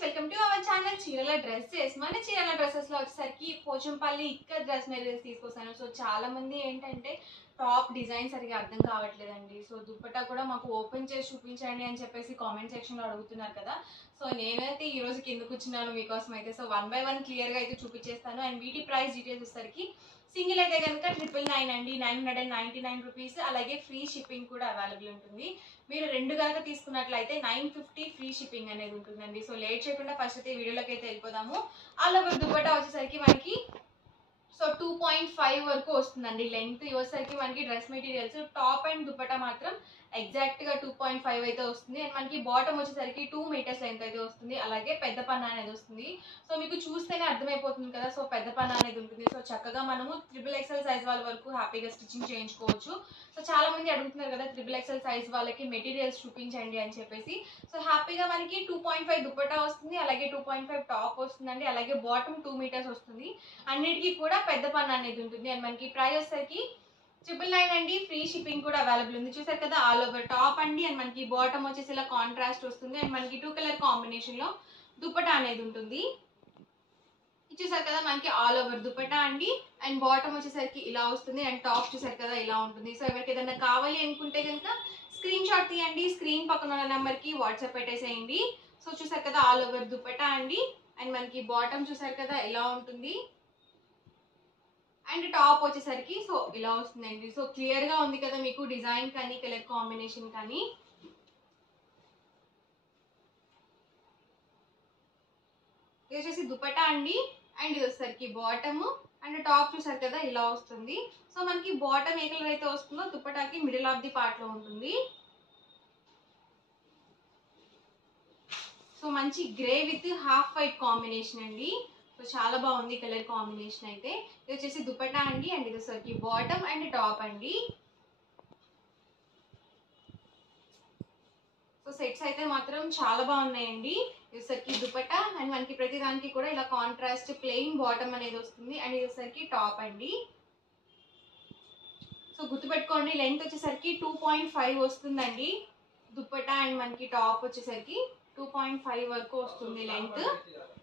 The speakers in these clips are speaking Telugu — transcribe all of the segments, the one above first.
Friends, welcome to our channel చీరల డ్రెస్సెస్. మన చీరల డ్రెస్సెస్ లో వచ్చేసరికి పోచంపల్లి ఇక్కడ డ్రెస్ మెటీరియల్స్ తీసుకొస్తాను. సో చాలా మంది ఏంటంటే టాప్ డిజైన్ సరిగా అర్థం కావట్లేదండి. సో దుప్పట్టా కూడా మాకు ఓపెన్ చేసి చూపించండి అని చెప్పేసి కామెంట్ సెక్షన్ లో అడుగుతున్నారు కదా. సో నేనైతే ఈ రోజు కిందకు వచ్చినాను మీకోసం అయితే. సో 1 by 1 క్లియర్ గా అయితే చూపించేస్తాను. అండ్ వీటి ప్రైస్ డీటెయిల్స్ వచ్చేసరికి సింగిల్ అయితే కనుక 999 అండి, 999 రూపీస్. అలాగే ఫ్రీ షిప్పింగ్ కూడా అవైలబుల్ ఉంటుంది. మీరు రెండు కనుక తీసుకున్నట్లయితే 950 ఫ్రీ షిప్పింగ్ అనేది ఉంటుందండి. సో లేట్ చేయకుండా ఫస్ట్ అయితే వీడియోలోకి అయితే వెళ్ళిపోదాము. ఆల్ ఓవర్ దుపట్టా వచ్చేసరికి మనకి 2.5 వరకు వస్తుందండి లెంత్. వచ్చేసరికి మనకి dress materials top and dupatta మాత్రం ఎగ్జాక్ట్ గా 2.5 అయితే వస్తుంది. అండ్ మనకి బాటమ్ వచ్చేసరికి 2 మీటర్స్ లెంత్ అయితే వస్తుంది. అలాగే పెద్ద పన్నా అనేది వస్తుంది. సో మీకు చూస్తేనే అర్థమైపోతుంది కదా. సో పెద్ద పన్నా అనేది ఉంటుంది. సో చక్కగా మనము XXL సైజ్ వాళ్ళ వరకు హ్యాపీగా స్టిచ్చింగ్ చేయించుకోవచ్చు. సో చాలా మంది అడుగుతున్నారు కదా XXL సైజ్ వాళ్ళకి మెటీరియల్స్ చూపించండి అని చెప్పేసి. సో హ్యాపీగా మనకి 2.5 దుపట్టా వస్తుంది, అలాగే 2.5 టాప్ వస్తుందండి, అలాగే బాటమ్ 2 మీటర్స్ వస్తుంది. అన్నిటికీ కూడా పెద్ద పన్నా అనేది ఉంటుంది. అండ్ మనకి ప్రైస్ వచ్చేసరికి 999 అండి, ఫ్రీ షిప్పింగ్ కూడా అవైలబుల్ ఉంది. చూసారు కదా, ఆల్ ఓవర్ టాప్ అండి. అండ్ మనకి బాటమ్ వచ్చేసి ఇలా కాంట్రాస్ట్ వస్తుంది. అండ్ మనకి 2 కలర్ కాంబినేషన్ లో దుపట్టా అనేది ఉంటుంది. చూసారు కదా, మనకి ఆల్ ఓవర్ దుపట్టా అండి. అండ్ బాటమ్ వచ్చేసరికి ఇలా వస్తుంది. అండ్ టాప్ చూసారు కదా ఇలా ఉంటుంది. సో ఎవరికి ఏదైనా కావాలి అనుకుంటే కనుక స్క్రీన్ షాట్ తీయండి, స్క్రీన్ పక్కన ఉన్న నెంబర్ కి వాట్సాప్ పెట్టేసేయండి. సో చూసారు కదా, ఆల్ ఓవర్ దుపట్టా అండి. అండ్ మనకి బాటమ్ చూసారు కదా ఇలా ఉంటుంది. అండ్ టాప్ వచ్చేసరికి సో ఇలా వస్తుందండి. సో క్లియర్ గా ఉంది కదా మీకు డిజైన్ కానీ కలర్ కాంబినేషన్ కానీ. ఇది వచ్చేసి దుపట్టా అండి. అండ్ ఇది వచ్చేసరికి బాటమ్. అండ్ టాప్ చూసారు కదా ఇలా వస్తుంది. సో మనకి బాటమ్ ఏ కలర్ అయితే వస్తుందో దుపట్టాకి మిడిల్ ఆఫ్ ది పార్ట్ లో ఉంటుంది. సో మంచి grey with half white combination అండి. సో చాలా బాగుంది కలర్ కాంబినేషన్ అయితే. ఇది వచ్చేసి దుపట్టా అండి. అండ్ ఇది వచ్చేసరికి బాటమ్ అండ్ టాప్ అండి. సో సెట్స్ అయితే మాత్రం చాలా బాగున్నాయండి. ఇది వచ్చేసరికి దుపట్టా. అండ్ మనకి ప్రతి దానికి కూడా ఇలా కాంట్రాస్ట్ ప్లెయిన్ బాటమ్ అనేది వస్తుంది. అండ్ ఇది వచ్చేసరికి టాప్ అండి. సో గుర్తుపెట్టుకోండి, లెంత్ వచ్చేసరికి 2.5 వస్తుందండి దుపట్టా. అండ్ మనకి టాప్ వచ్చేసరికి 2.5 వరకు వస్తుంది లెంత్.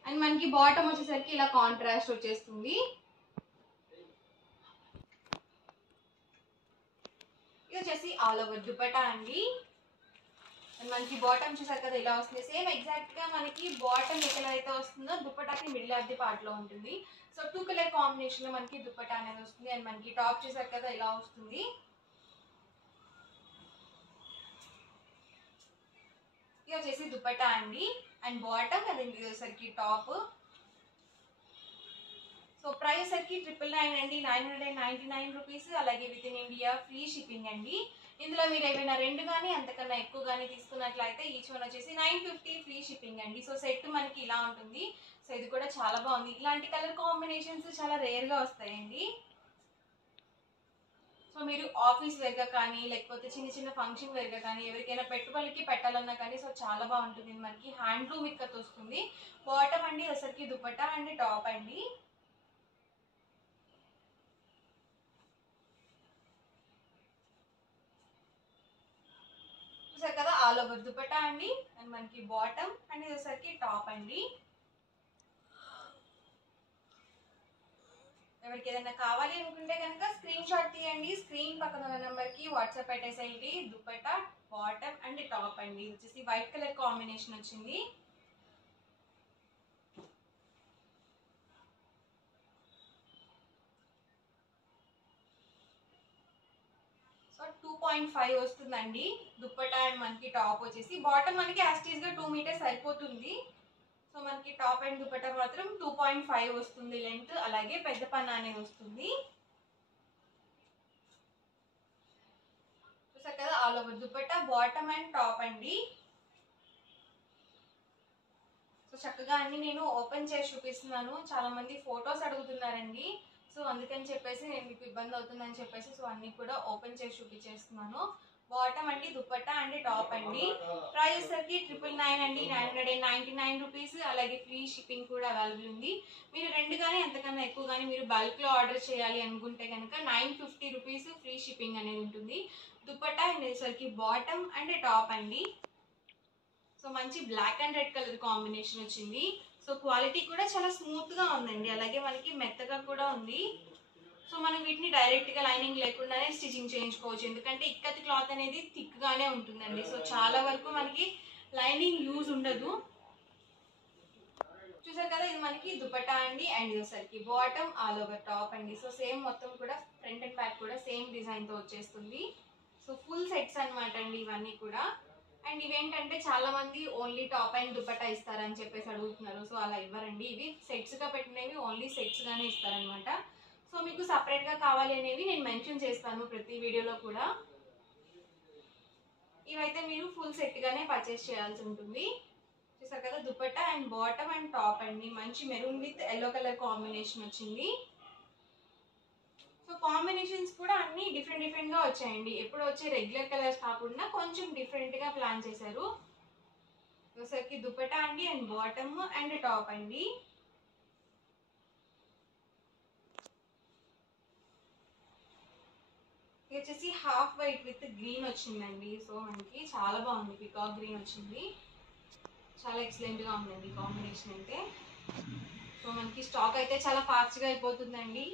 అండ్ మనకి బాటమ్ వచ్చేసరికి ఇలా కాంట్రాస్ట్ వచ్చేస్తుంది. ఇది వచ్చేసి ఆల్ ఓవర్ దుపట్టా అండి. అండ్ మనకి బాటమ్ చూసారు కదా ఇలా వస్తుంది. సేమ్ ఎగ్జాక్ట్ గా మనకి బాటమ్ ఏ కలర్ అయితే వస్తుందో దుపట్టాకి మిడిల్ ఆఫ్ ది పార్ట్ లో ఉంటుంది. సో 2 కలర్ కాంబినేషన్ లో మనకి దుపట్టా అనేది వస్తుంది. అండ్ మనకి టాప్ చూసారు కదా ఇలా వస్తుంది. ఇది వచ్చేసి దుపట్టా అండి. అండ్ బాటమ్ అండ్ ఇది వచ్చేసరికి టాప్. సో ప్రైస్ సరికి 999 అండి, 999 రూపీస్. అలాగే with in India free shipping అండి. ఇందులో మీరు ఏమైనా రెండు కానీ అంతకన్నా ఎక్కువ కానీ తీసుకున్నట్లయితే ఈచ్ వన్ వచ్చేసి 950 ఫ్రీ షిప్పింగ్ అండి. సో సెట్ మనకి ఇలా ఉంటుంది. సో ఇది కూడా చాలా బాగుంది. ఇలాంటి కలర్ కాంబినేషన్స్ చాలా రేర్ గా వస్తాయండి. సో మీరు ఆఫీస్ వేర్ గా కానీ లేకపోతే చిన్న చిన్న ఫంక్షన్ వేర్ గా కానీ ఎవరికైనా పెట్టుబడికి పెట్టాలన్నా కానీ సో చాలా బాగుంటుంది. మనకి హ్యాండ్లూమ్ ఇక్కత్ వస్తుంది. బాటమ్ అండి వచ్చేసరికి దుపట్టా అండ్ టాప్ అండి. చూసారు కదా, ఆల్ ఓవర్ దుపట్టా అండి. అండ్ మనకి బాటమ్ అండ్ ఇది వచ్చేసరికి టాప్ అండి. ఎవరికి ఏదైనా కావాలి అనుకుంటే కనుక స్క్రీన్ షాట్ తీయండి, స్క్రీన్ పక్కన ఉన్న నెంబర్ కి వాట్సాప్ పెట్టేసేయండి. దుపట్టా, బాటమ్ అండ్ టాప్ అండి. ఇది వచ్చేసి వైట్ కలర్ కాంబినేషన్ వచ్చింది. సో 2.5 వస్తుందండి దుపట్టా. అండ్ మనకి టాప్ వచ్చేసి బాటమ్ మనకి యాస్టీస్ గా 2 మీటర్స్ సరిపోతుంది. సో మనకి టాప్ అండ్ దుపట్టా మాత్రం 2.5 వస్తుంది లెంత్. అలాగే పెద్ద పన్నా అనేది వస్తుంది. చూసారు కదా, all over dupatta, bottom and top అండి. సో చక్కగా అన్ని నేను ఓపెన్ చేసి చూపిస్తున్నాను. చాలా మంది ఫొటోస్ అడుగుతున్నారండి. సో అందుకని చెప్పేసి నేను మీకు ఇబ్బంది అవుతుందని చెప్పేసి సో అన్ని కూడా ఓపెన్ చేసి చూపించేస్తున్నాను. బాటమ్ అండి, దుపట్టా అండ్ టాప్ అండి. ప్రైస్ సరికి 999 అండి, 999 రూపీస్. అలాగే ఫ్రీ షిప్పింగ్ కూడా అవైలబుల్ ఉంది. మీరు రెండు కానీ అంతకన్నా ఎక్కువ కానీ మీరు బల్క్ లో ఆర్డర్ చేయాలి అనుకుంటే కనుక 950 రూపీస్ ఫ్రీ షిప్పింగ్ అనేది ఉంటుంది. దుపట్టా అండ్ సరికి బాటమ్ అండ్ టాప్ అండి. సో సో మంచి black and red colour combination వచ్చింది. సో క్వాలిటీ కూడా చాలా స్మూత్గా ఉందండి, అలాగే మనకి మెత్తగా కూడా ఉంది. సో మనం వీటిని డైరెక్ట్గా లైనింగ్ లేకుండానే స్టిచ్చింగ్ చేయించుకోవచ్చు, ఎందుకంటే ఇక్కత్ క్లాత్ అనేది థిక్గానే ఉంటుందండి. సో చాలా వరకు మనకి లైనింగ్ యూజ్ ఉండదు. చూసారు కదా, ఇది మనకి దుపట్టా అండి. అండ్ ఇది వచ్చేసరికి బాటమ్ ఆల్ ఓవర్ టాప్ అండి. సో సేమ్ మొత్తం కూడా ఫ్రంట్ అండ్ బ్యాక్ కూడా సేమ్ డిజైన్తో వచ్చేస్తుంది. సో ఫుల్ సెట్స్ అనమాట అండి ఇవన్నీ కూడా. అండ్ ఇవేంటంటే చాలా మంది ఓన్లీ టాప్ అండ్ దుపట్టా ఇస్తారని చెప్పేసి అడుగుతున్నారు. సో అలా ఇవ్వరండి, ఇవి సెట్స్గా పెట్టినవి ఓన్లీ సెట్స్గానే ఇస్తారనమాట. సో మీకు సపరేట్గా కావాలి అనేవి నేను మెన్షన్ చేస్తాను ప్రతి వీడియోలో కూడా. ఇవైతే మీరు ఫుల్ సెట్గానే పర్చేస్ చేయాల్సి ఉంటుంది. చూసారు కదా, dupatta and bottom and top అండి. మంచి maroon with yellow colour combination వచ్చింది. సో కాంబినేషన్స్ కూడా అన్ని డిఫరెంట్గా వచ్చాయండి. ఎప్పుడు వచ్చే రెగ్యులర్ కలర్స్ కాకుండా కొంచెం డిఫరెంట్గా ప్లాన్ చేశారు. ఒకసారికి దుపట్టా అండి అండ్ బాటమ్ అండ్ టాప్ అండి. ఇది వచ్చేసి హాఫ్ వైట్ విత్ గ్రీన్ వచ్చిందండి. సో మనకి చాలా బాగుంది, పికాక్ గ్రీన్ వచ్చింది. చాలా ఎక్సలెంట్గా ఉందండి కాంబినేషన్ అయితే. సో మనకి స్టాక్ అయితే చాలా ఫాస్ట్గా అయిపోతుందండి.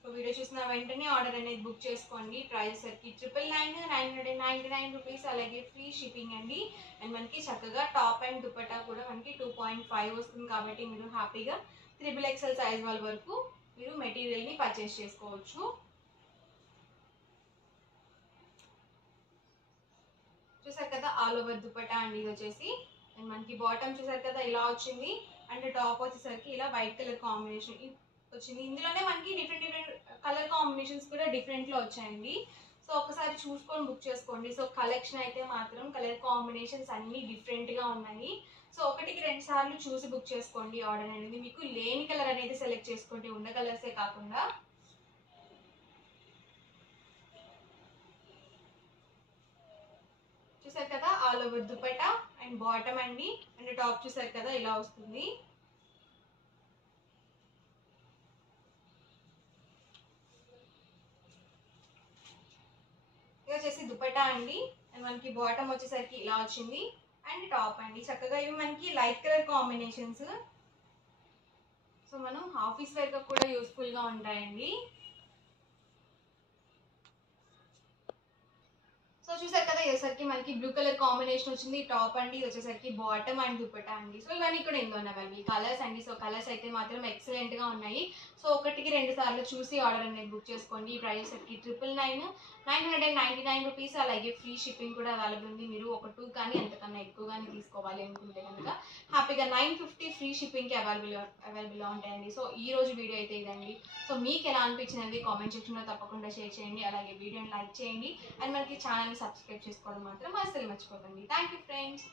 సో వీడియో చూసిన వెంటనే ఆర్డర్ అనేది బుక్ చేసుకోండి. ప్రైస్ సరికి 999 రూపీస్, అలాగే ఫ్రీ షిప్పింగ్ అండి. అండ్ మనకి చక్కగా టాప్ అండ్ దుపట్టా కూడా మనకి 2.5 వస్తుంది, కాబట్టి మీరు హ్యాపీగా 3XL సైజ్ వాళ్ళ వరకు మీరు మెటీరియల్ని పర్చేస్ చేసుకోవచ్చు. చూసారు కదా, ఆల్ ఓవర్ దుపట్టా అండి ఇది వచ్చేసి. అండ్ మనకి బాటమ్ చూసారు కదా ఇలా వచ్చింది, అండ్ టాప్ వచ్చేసరికి ఇలా వైట్ కలర్ కాంబినేషన్ వచ్చింది. ఇందులోనే మనకి డిఫరెంట్ కలర్ కాంబినేషన్స్ కూడా డిఫరెంట్లో వచ్చాయండి. సో ఒకసారి చూసుకొని బుక్ చేసుకోండి. సో కలెక్షన్ అయితే మాత్రం కలర్ కాంబినేషన్స్ అన్నీ డిఫరెంట్గా ఉన్నాయి. సో 1-2 సార్లు చూసి బుక్ చేసుకోండి ఆర్డర్ అనేది. మీకు లేని కలర్ అనేది సెలెక్ట్ చేసుకోండి, ఉన్న కలర్సే కాకుండా. చూసారు కదా, all over dupatta and bottom అండి, అండ్ టాప్ చూసారు కదా ఇలా వస్తుంది. ఇది వచ్చేసి దుపట్టా అండి, అండ్ మనకి బాటమ్ వచ్చేసరికి ఇలా వచ్చింది, అండ్ టాప్ అండి. చక్కగా ఇవి మనకి లైట్ కలర్ కాంబినేషన్స్. సో మనం ఆఫీస్ వేర్గా కూడా యూస్ఫుల్గా ఉంటాయండి. సో చూసారు కదా, ఇది వచ్చేసరికి మనకి బ్లూ కలర్ కాంబినేషన్ వచ్చింది టాప్ అండి. ఇది వచ్చేసరికి బాటమ్ అండ్ దుపట్టా అండి. సో ఇవన్నీ కూడా ఎందులో ఉన్నవి కలర్స్ అండి. సో కలర్స్ అయితే మాత్రం ఎక్సలెంట్గా ఉన్నాయి. సో 1-2 సార్లు చూసి ఆర్డర్ అనేది బుక్ చేసుకోండి. ఈ ప్రైస్ వచ్చేసరికి 999 రూపీస్, అలాగే ఫ్రీ షిప్పింగ్ కూడా అవైలబుల్ ఉంది. మీరు 1-2 కానీ ఎంతకన్నా ఎక్కువగానే తీసుకోవాలి అనుకుంటే కనుక హ్యాపీగా 950 ఫ్రీ షిప్పింగ్కి అవైలబుల్గా ఉంటాయండి. సో ఈ రోజు వీడియో అయితే ఇదండి. సో మీకు ఎలా అనిపించింది కామెంట్ సెక్షన్లో తప్పకుండా షేర్ చేయండి, అలాగే వీడియోని లైక్ చేయండి, అండ్ మనకి ఛానల్ని సబ్స్క్రైబ్ చేసుకోవడం మాత్రం అస్సలు మర్చిపోకండి. Thank you friends.